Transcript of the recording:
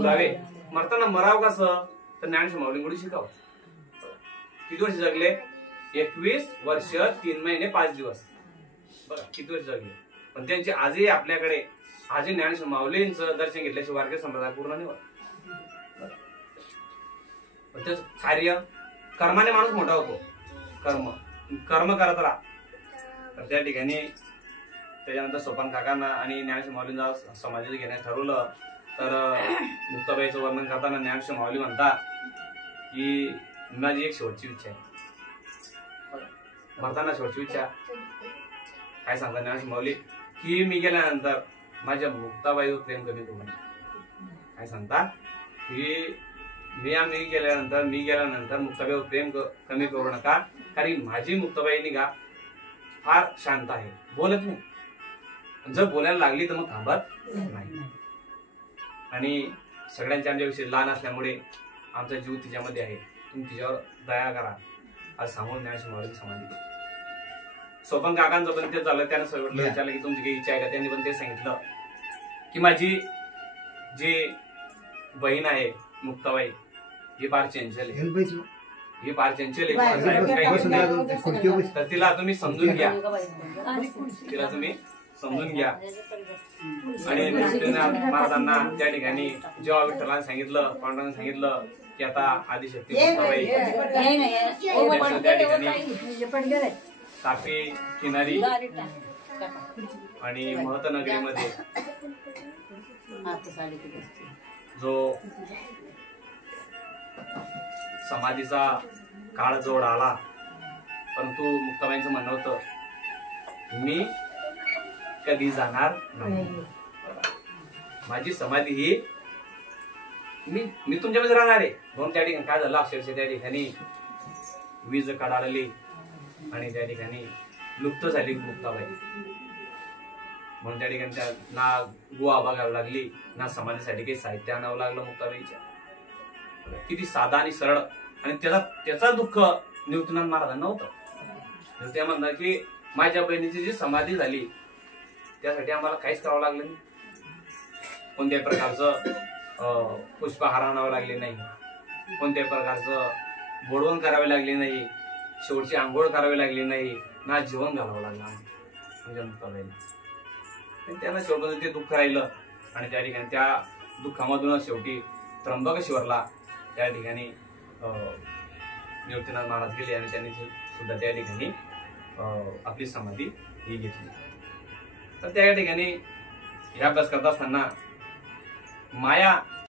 पुरावे मरताना मराव कसं तर ज्ञानेश्वर माऊलींकडून शिकावं. किती वर्ष जगले? 21 वर्ष 3 महिने 5 दिवस. बघा किती वर्ष जगले. पण त्यांची आजही आपल्याकडे आजही ज्ञानेश्वर माऊलींचं दर्शन घेतल्याशिवाय वारकरी संप्रदाय पूर्ण नाही होत. त्याच कार्य कर्माने माणूस मोठा होतो. कर्म करत राहा. तर त्या ठिकाणी त्याच्यानंतर सोपान काकांना आणि ज्ञानेश्वर माऊलींना समाधीचं घेण्यास ठरवलं. तर मुक्ताबाईचं वर्णन करताना ज्ञानेश्वर माऊली म्हणतात की माझी एक शेवटची इच्छा आहे. भरताना शेवटची इच्छा काय सांगतात ज्ञानेश्वर माऊली की मी गेल्यानंतर माझ्या मुक्ताबाईवर प्रेम कमी करू नये. काय सांगतात की मी गेल्यानंतर मुक्ताबाईवर प्रेम कमी करू नका. कारण माझी मुक्ताबाई निघा फार शांत आहे, बोलत नाही. जर बोलायला लागली तर मग थांबत नाही. आणि सगळ्यांच्या आमच्याविषयी लहान असल्यामुळे आमचा जीव तिच्यामध्ये आहे. तुम्ही तिच्यावर दया करा आज सांगून ज्ञानेश्वर माऊली समाधी. सोपन काकांचं पण ते झालं. त्यानं सगळं विचारलं की तुमची काही इच्छा आहे का? त्यांनी पण ते सांगितलं की माझी जी बहीण आहे मुक्ताबाई ही फार चंचल आहे. ही फार चंचल आहे. तर तिला तुम्ही समजून घ्या. आणि महाराजांना त्या ठिकाणी जेव्हा विठ्ठलाने सांगितलं, पांडुरंगाने सांगितलं की आता आदिशक्ती मुक्ताबाई त्या ठिकाणी तापी किनारी आणि महतनगरीमध्ये जो समाधीचा काळ जोड आला, परंतु मुक्ताबाईंचं म्हणणं होतं मी कधी जाणार नाही. माझी समाधी ही मी तुमच्यामध्ये राहणार आहे. म्हणून त्या ठिकाणी काय झालं अक्षरशः त्या ठिकाणी वीज कडाडली आणि त्या ठिकाणी लुप्त झाली मुक्ताबाई. म्हणून त्या ठिकाणी त्या ना गुहा बघावी लागली ना समाधीसाठी काही साहित्य आणावं लागलं मुक्ताबाईच्या. किती साधा आणि सरळ. आणि त्याचा दुःख निवृत्तीनाथ महाराजांना नव्हतं. ते म्हणतात की माझ्या बहिणीची जी समाधी झाली त्यासाठी आम्हाला काहीच करावं लागलं नाही. कोणत्याही प्रकारचं पुष्पहार आणावं लागले नाही. कोणत्याही प्रकारचं बोडवण करावे लागले नाही. शेवटची आंघोळ करावी लागली नाही. ना जेवण घालावं लागलं म्हणजे मुक्ताबाईला. त्यांना शेवटपर्यंत ते दुःख राहिलं. आणि त्या ठिकाणी त्या दुःखामधूनच शेवटी त्र्यंबकेश्वरला त्या ठिकाणी निवृत्तीनाथ महाराज गेले आणि त्यांनी सुद्धा त्या ठिकाणी आपली समाधी ही घेतली. तर त्या ठिकाणी हे अभ्यास करत असताना माया